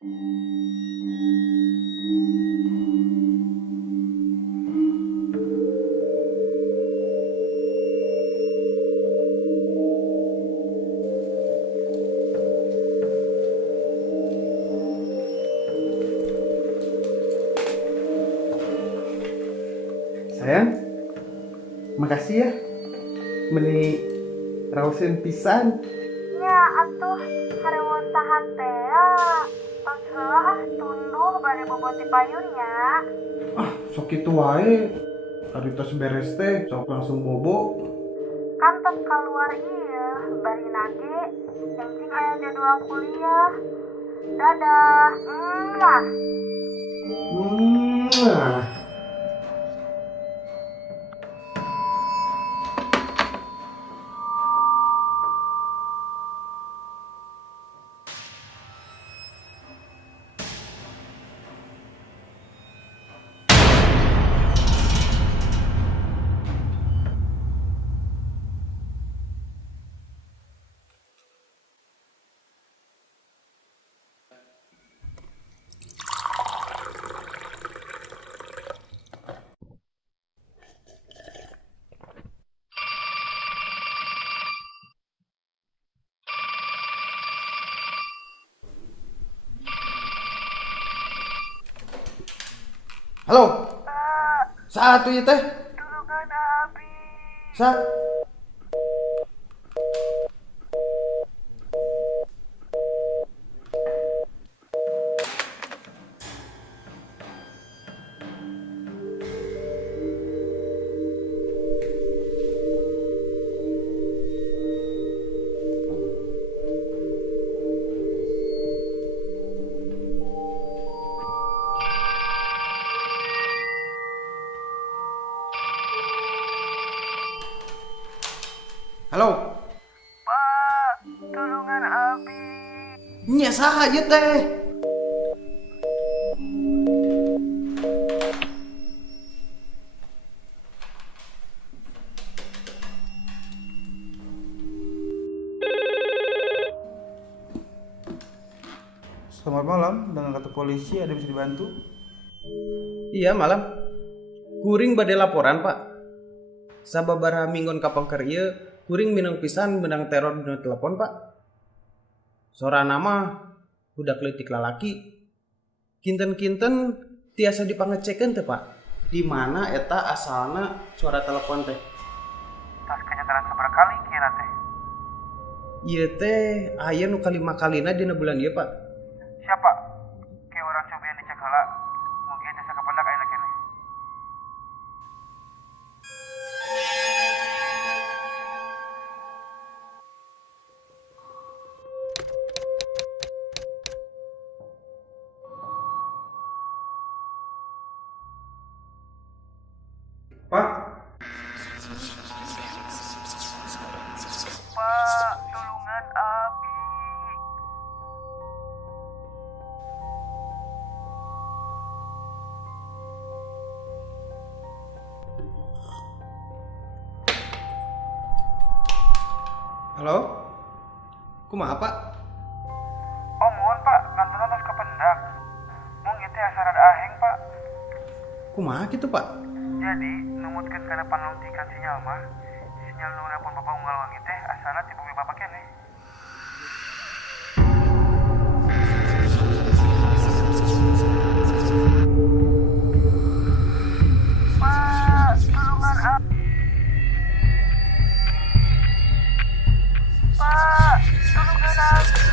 Sayang, makasih ya meni rausin pisan. Ya atuh haremun tahan teh tos heula tunduh bari boboti payunnya. Sok kitu wae. Ari tos beres teh sok langsung bobo. Kan tos keluar ieu bari nage encing aya jadwal kuliah. Dadah. Mwah. Halo. Satu ya teh. Tulungan abi. Sa. Halo. Pak, tulungan abi. Nya saha ieu teh? Selamat malam, dengan kata polisi ada bisa dibantu? Iya malam. Kuring bade laporan pak. Sababaraha minggon kapang ieu, kuring minang pisan benang teror dina telepon pak. Sora nama budak leutik lalaki. Kinten-kinten tiasa dipangecekeun teh pak. Di mana eta asalna suara telepon teh? Tas kenyataan seberapa kali kira teh? Ieu teh aya nu kalima kalina dina bulan ieu pak. Siapa? Kayak orang coba yang dicek heula. Mungkin desa kependak ayeuna kene. Pak, Pak, tulungan abi. Halo? Kumaha pak? oh mohon pak, kantorna tas kependak. Mung ieu teh asa rada aheng pak. Kumaha kitu pak? Jadi, numutkeun kana panultikan sinyal mah, sinyal nu nelpon bapak unggal wangi teh asana ti bumi bapak keneh. Pak, tulungan abi. Pak, tulungan abi.